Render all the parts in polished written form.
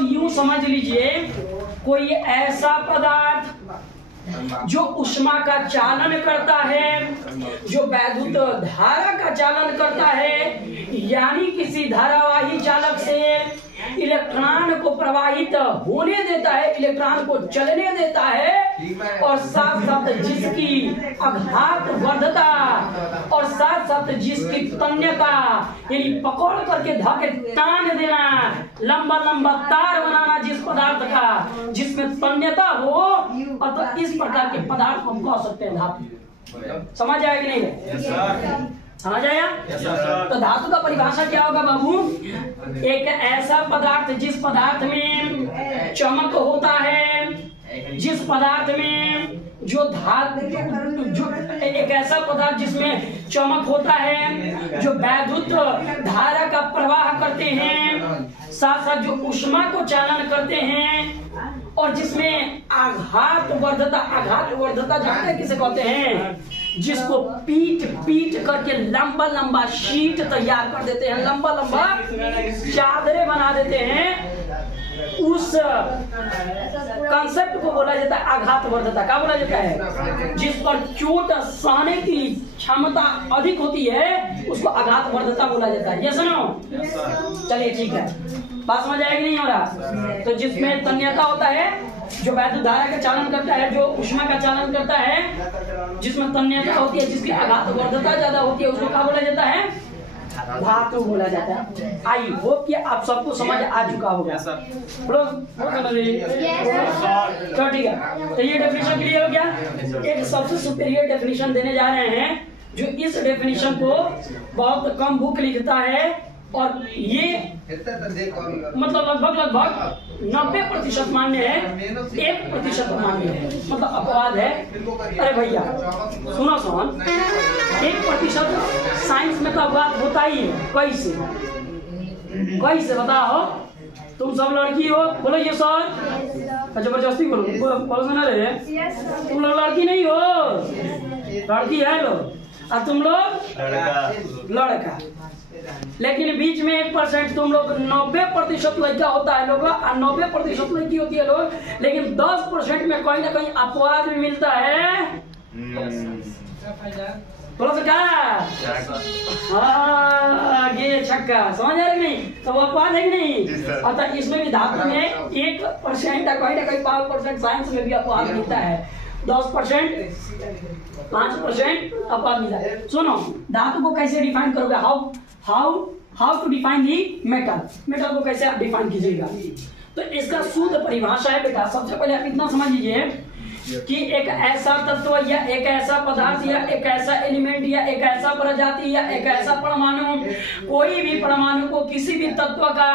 मतलब यूं समझ लीजिए कोई ऐसा पदार्थ जो उष्मा का चालन करता है, जो वैद्युत धारा का चालन करता है, यानी किसी धारावाही चालक से इलेक्ट्रॉन को प्रवाहित होने देता है, इलेक्ट्रॉन को चलने देता है, और साथ साथ जिसकी आघात वर्धता और साथ साथ जिसकी तन्यता, यानी पकड़ करके धके तान देना, लंबा लंबा तार बनाना जिस पदार्थ का जिसमें तन्यता हो, और तो इस प्रकार के पदार्थ हम कह सकते हैं धातु। समझ आया कि नहीं? समझ आया? तो धातु का परिभाषा क्या होगा बाबू? एक ऐसा पदार्थ जिस पदार्थ में चमक होता है, जिस पदार्थ में जो एक ऐसा पदार्थ जिसमें चमक होता है, जो वैद्युत धारा का प्रवाह करते हैं, साथ साथ जो उष्मा को चालन करते हैं, और जिसमें आघात वर्धता जानते हैं किसे कहते हैं? जिसको पीट पीट करके लंबा लंबा शीट तैयार कर देते हैं, लंबा लंबा चादरें बना देते हैं, उस कंसेप्ट को बोला जाता है आघात वर्धता। क्या बोला जाता है? जिस पर चोट सहने की क्षमता अधिक होती है उसको आघात वर्धता बोला जाता है। ये सुनो, चलिए ठीक है, बात समझ आएगी नहीं हो रहा? तो जिसमें तन्यता होता है, जो वैद्युत धारा का चालन करता है, जो उष्मा का चालन करता है, जिसमें तन्यता होती है, जिसकी आघात वर्धता ज्यादा होती है, उसको क्या बोला जाता है? धातु बोला जाता है। आई होप कि आप सबको समझ आ चुका होगा। तो ठीक है, तो ये डेफिनेशन क्लियर हो गया। एक सबसे सुपीरियर डेफिनेशन देने जा रहे हैं, जो इस डेफिनेशन को बहुत कम बुक लिखता है, और ये मतलब लगभग 90% मान्य है, 1% मान्य है, मतलब अपवाद है। अरे भैया सुनो, 1% साइंस में तो अपवाद होता ही है। कैसे बताओ? तुम सब लड़की हो, बोलो ये सर, जबरदस्ती बोलो सुना रहे, तुम लोग लड़की नहीं हो, लड़की है लोग, और तुम लोग लड़का, लेकिन बीच में 1% तुम लोग 90% लड़का होता है लोग, और 90% लड़की होती है लोग, लेकिन 10% में कहीं ना कहीं अपवाद भी मिलता है। बोलो सरकार, ये छक्का समझ आ रही नहीं? तो वो अपवाद है कि नहीं? अतः इसमें भी धातु में 1% कहीं ना कहीं 5% साइंस में भी अपवाद मिलता है, 10% 5% अपवाद मिलता है। सुनो, धातु को कैसे डिफाइन करोगे? How to define the metal को कैसे आप डिफाइन कीजिएगा? तो इसका शुद्ध परिभाषा है बेटा, सबसे पहले आप इतना समझ लीजिए कि एक ऐसा तत्व या एक ऐसा पदार्थ या एक ऐसा एलिमेंट या एक ऐसा प्रजाति या एक ऐसा परमाणु, कोई भी परमाणु को किसी भी तत्व का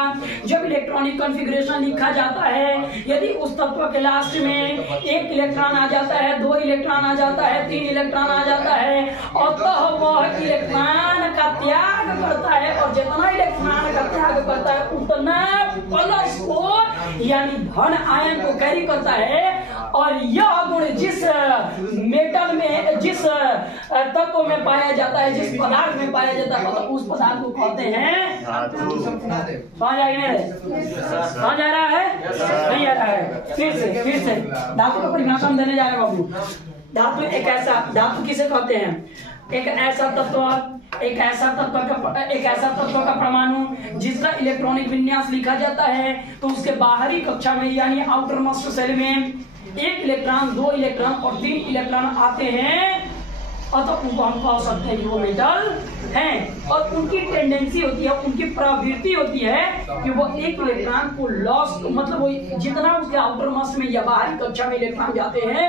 जब इलेक्ट्रॉनिक कॉन्फ़िगरेशन लिखा जाता है, यदि उस तत्व के लास्ट में 1 इलेक्ट्रॉन आ जाता है, 2 इलेक्ट्रॉन आ जाता है, 3 इलेक्ट्रॉन आ जाता है, और तो वह इलेक्ट्रॉन का त्याग करता है, और जितना इलेक्ट्रॉन का त्याग करता है उतना प्लस को यानी धन आयन को कैरी करता है। और यह गुण जिस मेटल में, जिस तत्व में पाया जाता है, जिस पदार्थ में पाया जाता है, तो उस पदार्थ को कहते हैं समझ आ रहा है? नहीं आ रहा है? फिर से धातु का परिभाषा हम देने जा रहे हैं बाबू। धातु एक ऐसा, धातु किसे कहते हैं? एक ऐसा तत्व का परमाणु जिसका इलेक्ट्रॉनिक विन्यास लिखा जाता है, तो उसके बाहरी कक्षा में यानी आउटर मोस्ट सेल में 1 इलेक्ट्रॉन, 2 इलेक्ट्रॉन और 3 इलेक्ट्रॉन आते हैं, और तो उनको हम कह सकते हैं कि वो मेटल हैं, और उनकी टेंडेंसी होती है, उनकी प्रवृत्ति होती है कि वो 1 इलेक्ट्रॉन को लॉस, मतलब वो जितना उसके आउटर मोस्ट में या बाहरी कक्षा में इलेक्ट्रॉन जाते हैं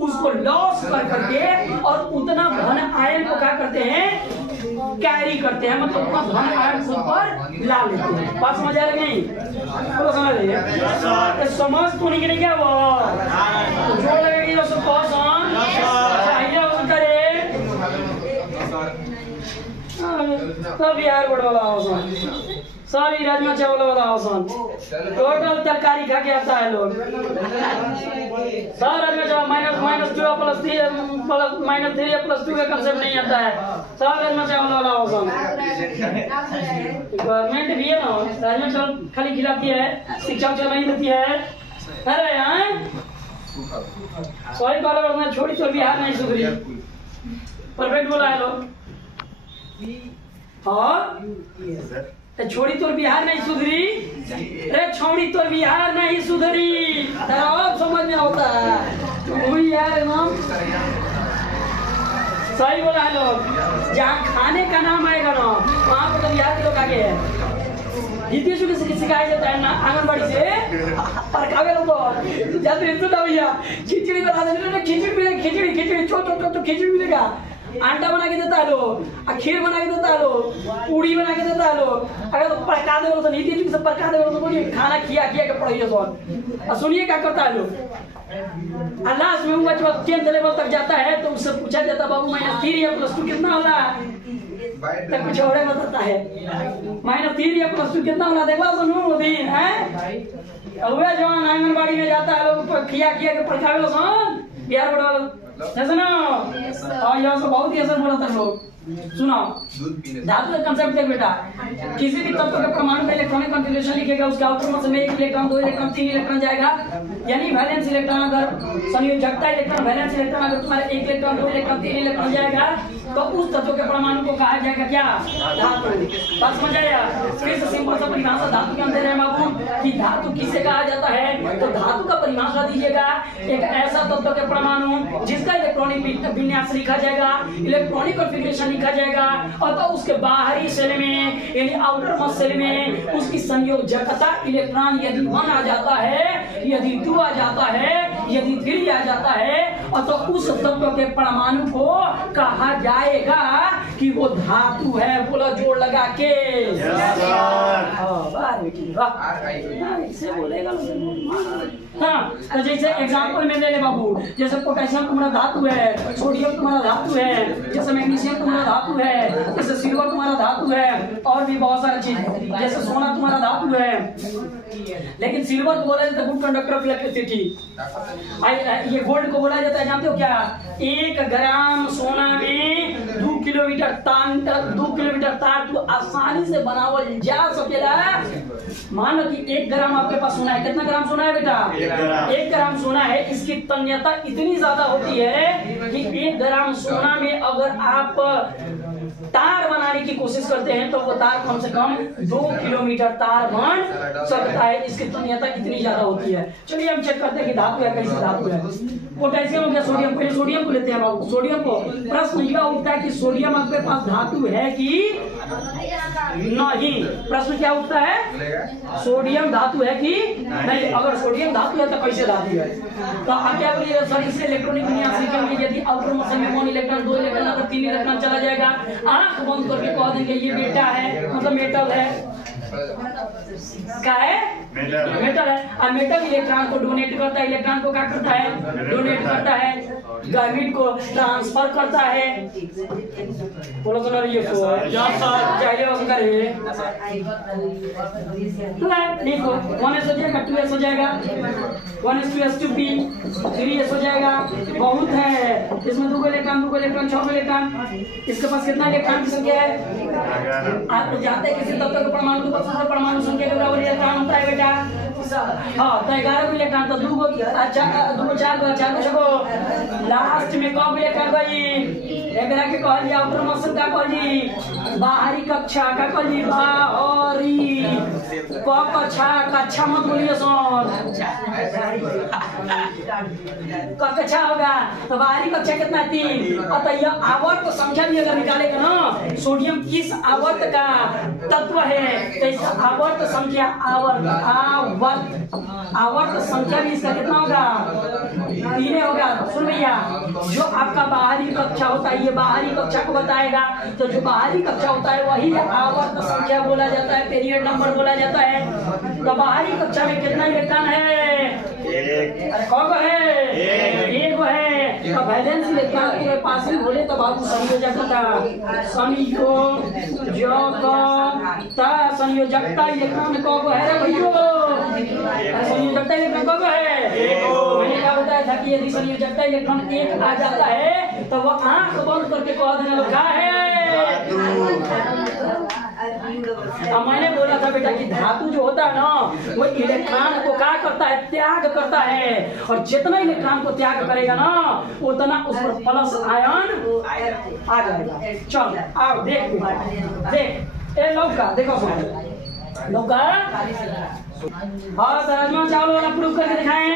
उसको लॉस कर करके और उतना धन आयन को क्या करते हैं? कैरी करते हैं, मतलब उतना धन आयन खुद पर ला लेते हैं। बात समझ आ रही नहीं? तो समझ रही समझ तो नहीं क्या वो जो लगेगी तब यार बड़ा सभी राजमा चावल वाला आसान टोटल तरकारी खा के आता है लोग। सब राजमा चावल -2 +3 + 2 का कंसेप्ट नहीं आता है। सब राजमा चावल वाला आसान। गवर्नमेंट भी है ना राजमा चावल खाली खिलाती है, शिक्षा नहीं देती है। अरे यहाँ सॉरी बाला छोड़ी तो बिहार नहीं सुधरी। परफेक्ट बोला है लोग। और छोड़ी तो बिहार नहीं सुधरी। अरे छोड़ी तो बिहार नहीं सुधरी। अब समझ में होता है यार नाम सही बोला है लोग। जहाँ खाने का नाम आएगा ना वहाँ पर तो बिहार के लोग आगे है। नीतीश जी से सिखाया जाता है ना आंगनबाड़ी से और खावे लोग जाते हैं तो भैया खिचड़ी बना देने खिचड़ी तो खिचड़ी मिलेगा। आटा बना के देता है लोग, खीर बना के देता है लोग, पूड़ी बना के देता है लोग। अगर तो पका दे तो नीतीश जी से पका दे तो बोलिए खाना खिया के पढ़ाइए सो। सुनिए क्या करता है लोग। लास्ट में बच्चा 10th लेवल तक जाता है तो उससे पूछा जाता बाबू -3 या +2 कितना होला, तो कुछ और बताता है -3 या +2 कितना होला। देखो सुनो दिन है हुआ जवान आंगनबाड़ी में जाता है लोग खिया के पढ़ावे सन बिहार बोर्ड सुनो। और यहाँ से बहुत ही असर बोला था लोग। सुनो धातु का कंसेप्ट देख बेटा, किसी भी तत्व के परमाणु का इलेक्ट्रॉनिक कॉन्फ़िगरेशन लिखेगा उसके आउटर मोशन में 1 इलेक्ट्रॉन 2 इलेक्ट्रॉन 3 इलेक्ट्रॉन जाएगा। यानी वैलेंस इलेक्ट्रॉन अगर संयोजकता इलेक्ट्रॉन वैलेंस इलेक्ट्रॉन अगर तुम्हारे 1 इलेक्ट्रॉन 2 इलेक्ट्रॉन 3 इलेक्ट्रॉन जाएगा तो उस तत्व के परमाणु को कहा जाएगा क्या, धातु। बात समझ आया। फिर से सिंपल सा परिभाषा धातु के अंदर है बाबू कि धातु किसे कहा जाता है। तो धातु का परिभाषा दीजिएगा एक ऐसा तत्व के परमाणु जिसका इलेक्ट्रॉनिक विन्यास लिखा जाएगा, इलेक्ट्रॉनिक कॉन्फ़िगरेशन लिखा जाएगा और तो उसके बाहरी सेल में यानी आउटर मोस्ट सेल में उसकी संयोजकता इलेक्ट्रॉन यदि 1 आ जाता है, यदि 2 आ जाता है, यदि 3 आ जाता है और तो उस तत्व के परमाणु को कहा जाएगा कि वो धातु है। बोला जोड़ लगा के इसे बोलेगा। हाँ तो जैसे एग्जांपल में ले ले बाबू, जैसे पोटेशियम तुम्हारा धातु है, सोडियम तुम्हारा धातु है, जैसे मैग्नीशियम तुम्हारा धातु है, जैसे सिल्वर तुम्हारा धातु है और भी बहुत सारी चीज, जैसे सोना तुम्हारा धातु है। लेकिन सिल्वर को बोला जाता है गुड कंडक्टर ऑफ इलेक्ट्रिसिटी। ये गोल्ड को बोला जाता है जानते हो क्या, 1 ग्राम सोना में 2 किलोमीटर तार तो आसानी से बनावल जा सकेला। मानो कि 1 ग्राम आपके पास सोना है, कितना ग्राम सोना है बेटा, 1 ग्राम सोना है। इसकी तन्यता इतनी ज्यादा होती है कि 1 ग्राम सोना में अगर आप तार बनाने की कोशिश करते हैं तो वो तार कम से कम 2 किलोमीटर तार बन सकता है। इसकी तन्यता इतनी ज्यादा होती है। चलिए हम चेक करते हैं कि धातु है कैसी धातु है। पोटेशियम हो गया, सोडियम, पहले सोडियम को लेते हैं बाबू। सोडियम को प्रश्न यह उठता है कि सोडियम आपके पास धातु है कि नहीं। प्रश्न क्या उठता है, सोडियम धातु है कि नहीं। अगर सोडियम धातु है तो कैसे धातु है। तो आप क्या बोलिए सर इससे इलेक्ट्रॉनिक विन्यास लिखेंगे। यदि आउटर मोशन में 1 इलेक्ट्रॉन 2 इलेक्ट्रॉन अगर 3 इलेक्ट्रॉन चला जाएगा, आंख बंद करके कह देंगे ये बेटा है, मतलब मेटल है। क्या है, मेटल है। और मेटल इलेक्ट्रॉन को डोनेट करता है, इलेक्ट्रॉन को क्या करता है, डोनेट करता है, गार्बिट को ट्रांसफर करता है। बोलो तो ये चाहिए देखो 1s हो जाएगा, 2s हो जाएगा, 1s2s2p 3s हो जाएगा। बहुत है इसमें 2 इलेक्ट्रॉन 6 इलेक्ट्रॉन। इसके पास कितना इलेक्ट्रॉन की संख्या है, आप जानते हैं किसी तत्व के परमाणु के पास परमाणु संख्या के बराबर इलेक्ट्रॉन होता है बेटा। हाँ तो 11 इलेक्ट्रॉन तो 2 अच्छा 2 4 को लास्ट में कब इलेक्ट्रॉन गई एकरा के कहल जी आउटर मोशन का कहल जी बाहरी कक्षा का कहल जी बाहरी कक्षा मत बोलिए सोन कक्षा होगा तो बाहरी कक्षा कितना 3। अतः यह आवर्त संख्या भी अगर निकालेगा ना सोडियम किस आवर्त का तत्व है तो इस आवर्त संख्या आवर्त संख्या भी इसका कितना होगा 3 होगा। सुन भैया जो आपका बाहरी कक्षा होता है ये बाहरी कक्षा को बताएगा। तो जो बाहरी कक्षा होता है वही आवर्त संख्या बोला जाता है, पीरियड नंबर बोला जाता है। तो बाहरी कक्षा में कितना इलेक्ट्रॉन है, अरे कौन है, 1 है। तो वैलेंस इलेक्ट्रॉन के पास ही बोले तो बाबू संयोजकता संयोजकता इलेक्ट्रॉन कब है रे भैया? संयोजकता इलेक्ट्रॉन कब है? मैंने क्या बताया था कि यदि संयोजकता इलेक्ट्रॉन एक आ जाता है तो वो आंख बंद करके कह देने लगा है। अब मैंने बोला था बेटा कि धातु जो होता है ना वो इलेक्ट्रॉन को क्या करता है? त्याग करता है, और जितना इलेक्ट्रॉन को त्याग करेगा ना उतना उस पर प्लस आयन आ जाएगा। चल आओ देख देख ए लौका देखो लौका। हाँ राजमा चावल वाला प्रूफ करके दिखाएं।